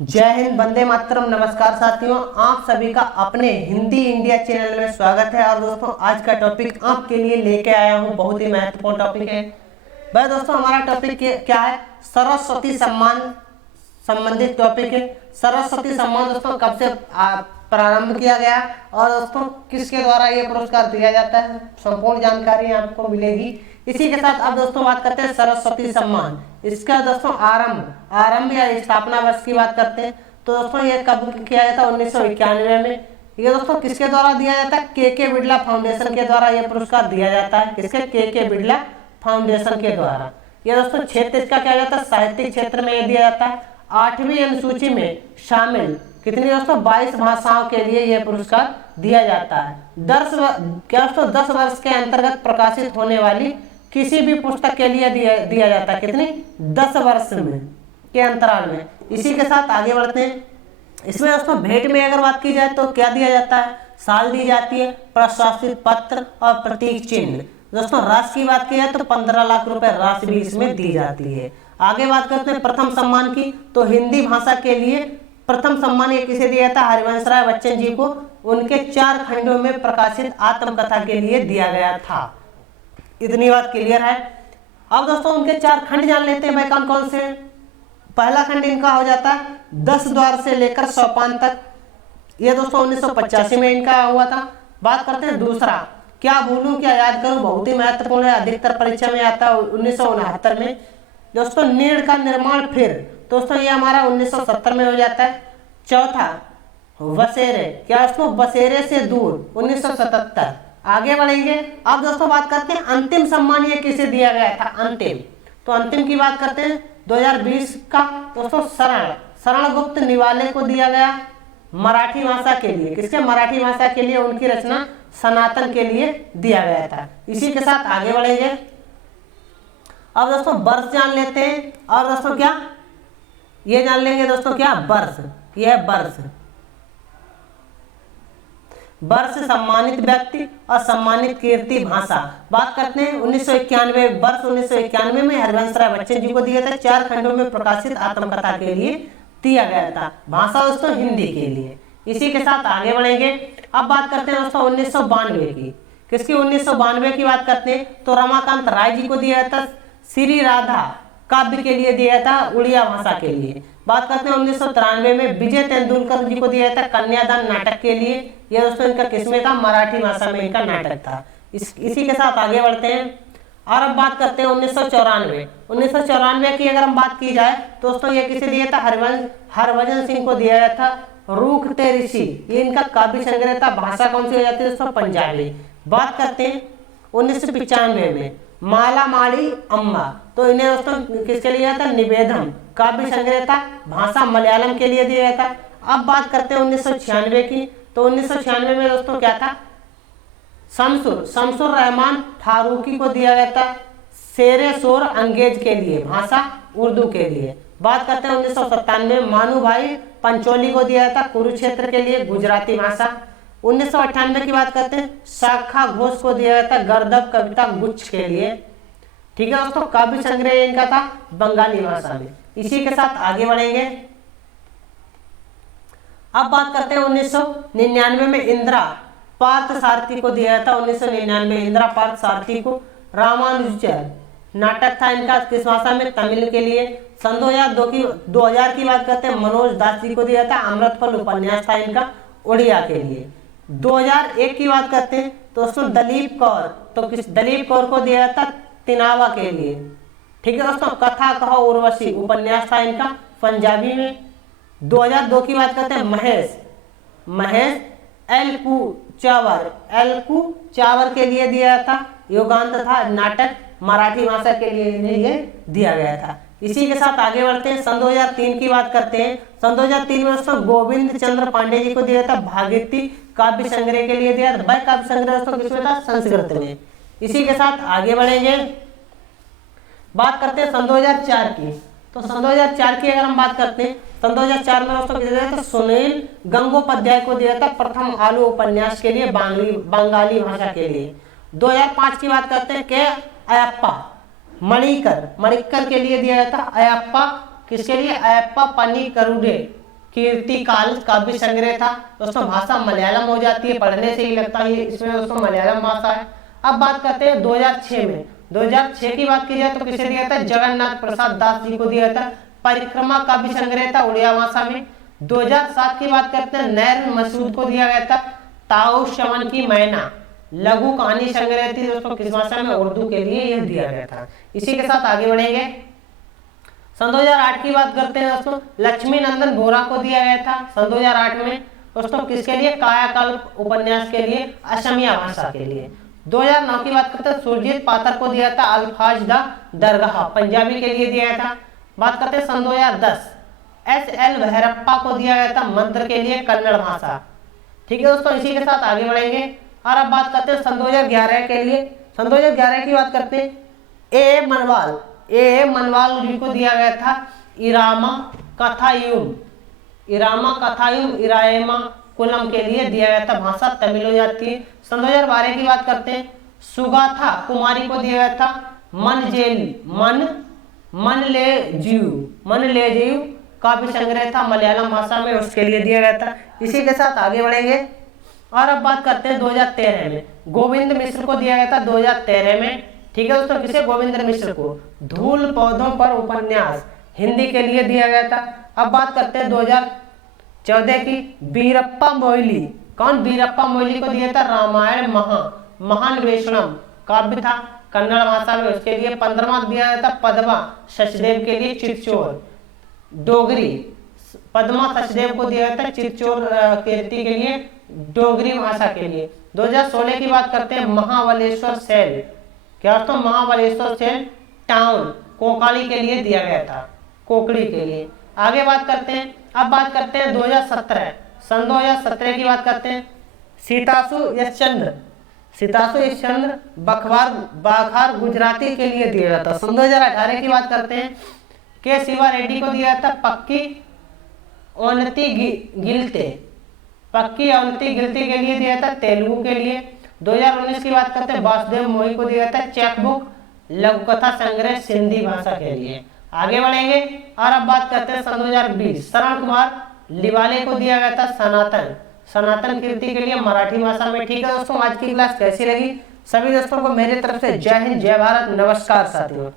जय हिंद, वंदे मातरम। नमस्कार साथियों, आप सभी का अपने हिंदी इंडिया चैनल में स्वागत है। और दोस्तों, आज का टॉपिक आपके लिए लेके आया हूँ, बहुत ही महत्वपूर्ण टॉपिक है। भाई दोस्तों, हमारा टॉपिक क्या है? सरस्वती सम्मान संबंधित टॉपिक है। सरस्वती सम्मान दोस्तों कब से प्रारंभ किया गया और दोस्तों किसके द्वारा ये पुरस्कार दिया जाता है, संपूर्ण जानकारी आपको मिलेगी। इसी के साथ अब दोस्तों बात करते हैं सरस्वती सम्मान। इसका दोस्तों आरंभ या स्थापना वर्ष की बात करते हैं तो दोस्तों ये कब किया जाता है? 1991 में। ये दोस्तों किसके द्वारा दिया जाता है? के बिड़ला फाउंडेशन के द्वारा ये पुरस्कार दिया जाता है। किसके? के बिड़ला फाउंडेशन के द्वारा। ये दोस्तों क्षेत्र इसका क्या जाता है? साहित्यिक क्षेत्र में दिया जाता है। 8वीं अनुसूची में शामिल कितनी दोस्तों? 22 भाषाओं के लिए यह पुरस्कार दिया जाता है। 10 वर्ष के अंतर्गत प्रकाशित होने वाली किसी भी पुस्तक के लिए दिया जाता है। कितनी? 10 वर्ष में के अंतराल में। इसी के साथ आगे बढ़ते हैं। इसमें दोस्तों भेंट में अगर बात की जाए तो क्या दिया जाता है? साल दी जाती है, प्रशासित पत्र और प्रतीक चिन्ह। दोस्तों राशि की बात की जाए तो 15 लाख रुपए राशि भी इसमें दी जाती है। आगे बात करते हैं प्रथम सम्मान की, तो हिंदी भाषा के लिए प्रथम सम्मान ये किसे दिया था? हरिवंश राय बच्चन जी को उनके 4 खंडों में प्रकाशित आत्मकथा के लिए दिया गया था। इतनी बात क्लियर है। अब दोस्तों उनके 4 खंड जान लेते हैं भाई, कौन कौन से? पहला खंड इनका हो जाता है 10 द्वार से लेकर सोपान तक। ये दोस्तों 1985 में इनका हुआ था। बात करते हैं दूसरा, क्या भूलूं क्या याद करूं, बहुत ही महत्वपूर्ण है, अधिकतर परीक्षा में आता है। 1969 में दोस्तों नीड़ का निर्माण फिर, दोस्तों ये हमारा 1970 में हो जाता है। चौथा बसेरे, क्या दोस्तों? बसेरे से दूर, 1977। आगे बढ़ेंगे। अब दोस्तों बात करते हैं अंतिम सम्मान ये किसे दिया गया था? अंतिम, तो अंतिम की बात करते हैं 2020 का दोस्तों शरण गुप्त निवाले को दिया गया मराठी भाषा के लिए। किसके? मराठी भाषा के लिए उनकी रचना सनातन के लिए दिया गया था। इसी के साथ आगे बढ़ेंगे। अब दोस्तों वर्ष जान लेते हैं। और दोस्तों क्या ये जान लेंगे दोस्तों? क्या वर्ष? यह वर्ष सम्मानित व्यक्ति और सम्मानित कीर्ति भाषा। बात करते हैं 1991 वर्ष 1991 में हरिवंश राय बच्चन जी को दिया था। 4 खंडों में प्रकाशित आत्मकथा के लिए दिया गया था। भाषा दोस्तों हिंदी के लिए। इसी के साथ आगे बढ़ेंगे। अब बात करते हैं दोस्तों 1992 की। किसकी? 1992 की बात करते हैं तो रमाकांत राय जी को दिया था। श्री राधा काव्य के लिए दिया था, उड़िया भाषा के लिए। बात करते हैं 1993 में विजय तेंदुलकर जी को दिया था कन्यादान नाटक के लिए। यह दोस्तों इनका किसमें था? मराठी भाषा में इनका नाटक था। इसी के साथ आगे बढ़ते हैं। और अब बात करते हैं 1994 की अगर हम बात की जाए तो दोस्तों ये किसे दिया था? हरभजन सिंह को दिया गया था। रूख ते ऋषि, ये इनका काव्य संग्रह था। भाषा कौन सी हो जाती है दोस्तों? पंजाबी। बात करते हैं 1995 में माला माड़ी अम्मा, तो इन्हें दोस्तों किसके लिए था? निवेदन काव्य संग्रह था। भाषा मलयालम के लिए दिया था। अब बात करते हैं 1996 की, तो 1996 में दोस्तों क्या था? शमसुर रहमान फारूकी को दिया गया था शेरे शोर अंगेज के लिए, भाषा उर्दू के लिए। बात करते हैं 1997 में मानू भाई पंचोली को दिया था कुरुक्षेत्र के लिए, गुजराती भाषा। 1998 की बात करते हैं शाखा घोष को दिया गया था गर्दभ कविता गुच्छ के लिए। ठीक है दोस्तों, काव्य संग्रह इनका था बंगाली भाषा में। इसी के साथ आगे बढ़ेंगे। अब बात करते हैं 1999 में इंदिरा पार्थ सारथी को दिया था। 1999 इंदिरा पार्थ सारथी को रामानुजन नाटक था इनका, किस भाषा में? तमिल के लिए। सन 2000 की बात करते हैं मनोज दास जी को दिया था अमृतफल उपन्यास था इनका, उड़िया के लिए। 2001 की बात करते हैं तो दोस्तों दलीप कौर, तो दलीप कौर को दिया था तिनावा के लिए। ठीक है दोस्तों, कथा कहो उर्वशी उपन्यास था इनका, पंजाबी में। 2002 की बात करते हैं महेश एलकू चावर के लिए दिया था। युगांत था नाटक, मराठी भाषा के लिए इन्हें दिया गया था। इसी के साथ आगे बढ़ते हैं। सन 2003 की बात करते हैं। सन 2003 में दोस्तों गोविंद चंद्र पांडे जी को दिया था भागीरथी काव्य संग्रह के लिए दिया था। काव्य संग्रह दोस्तों किसमें था? संस्कृत में। इसी के साथ आगे बढ़ेंगे। बात करते हैं सन 2004 की, तो सन 2004 की अगर हम बात करते हैं, सन 2004 में दोस्तों किसे दिया था? सुनील गंगोपाध्याय को दिया था प्रथम आलू उपन्यास के लिए, बंगाली भाषा के लिए। 2005 की बात करते हैं के अयप्पा मणिकर के लिए दिया गया था। अयप्पा किसके लिए? अयप्पा पन्नी करुडे कीर्ति काल काव्य संग्रह था। दोस्तों भाषा मलयालम हो जाती है, पढ़ने से ही लगता है इसमें दोस्तों मलयालम भाषा है। अब बात करते हैं 2006 में। 2006 की बात की जाए तो किसे दिया था? जगन्नाथ प्रसाद दास जी को दिया था। परिक्रमा काव्य संग्रह था उड़िया भाषा में। 2007 की बात करते हैं, नैर मसूद को दिया गया था ताऊ शमन की मैना लघु कहानी संग्रह थी दोस्तों, किस भाषा में? उर्दू के लिए यह दिया गया था। इसी के साथ आगे बढ़ेंगे। सन 2008 की बात करते हैं दोस्तों, लक्ष्मी नंदन बोरा को दिया गया था सन 2008 में दोस्तों, किसके लिए? कायाकल्प उपन्यास के लिए, असमिया भाषा के लिए। 2009 की बात करते हैं, सुरजीत पातर को दिया था अल्फाज द दरगाह, पंजाबी के लिए दिया गया था। बात करते हैं सन 2010, SL भैरप्पा को दिया गया था मंत्र के लिए, कन्नड़ भाषा। ठीक है दोस्तों, इसी के साथ आगे बढ़ेंगे और अब बात करते हैं सन 2011 के लिए। सन 2011 की बात करते हैं, ए मनवाल जी को दिया गया था इरामा कथायुम, इरायमा कुलम के लिए दिया गया था, भाषा तमिल हो जाती है। सन 2012 की बात करते हैं, सुगाथा कुमारी को दिया गया था मन ले जीव काव्य संग्रह था मलयालम भाषा में, उसके लिए दिया गया था। इसी के साथ आगे बढ़ेंगे और अब बात करते हैं 2013 में, गोविंद मिश्र को दिया गया था 2013 में। ठीक है दोस्तों, किसे? गोविंद मिश्र को धूल पौधों पर उपन्यास हिंदी के लिए दिया गया था। अब बात करते हैं 2014 की, वीरप्पा मोइली। कौन? वीरप्पा मोइली को दिया था रामायण महान्वेषणम काव्य था कन्नड़ भाषा में, उसके लिए 15वां दिया गया था पद्मा सचदेव के लिए चित्चौर डोगरी, पद्मा सचदेव को दिया गया था चित्चौर कीर्ति के लिए डोगरी भाषा के लिए। 2016 की बात करते हैं, महाबलेश्वर सेल, क्या अर्थ? महाबलेश्वर सेल टाउन कोकाली के लिए दिया गया था, कोकड़ी के लिए। आगे बात करते हैं, अब बात करते हैं 2017, सन 2017 की बात करते हैं, सीतासु यशचंद्र बाखार गुजराती के लिए दिया गया था। सन 2018 की बात करते हैं, के शिवा रेड्डी को दिया था पक्की औनती गिलते के लिए दिया था तेलुगु के लिए। 2019 की बात करते हैं, वासुदेव मोही को दिया था चेकबुक लघु कथा संग्रह सिंधी भाषा के लिए। आगे बढ़ेंगे और अब बात करते हैं सन 2020, शरण कुमार लिवाले को दिया गया था सनातन कीर्ति के लिए मराठी भाषा में। ठीक है दोस्तों, आज की क्लास कैसी लगी? सभी दोस्तों को मेरी तरफ से जय हिंद, जय भारत, नमस्कार साथियों।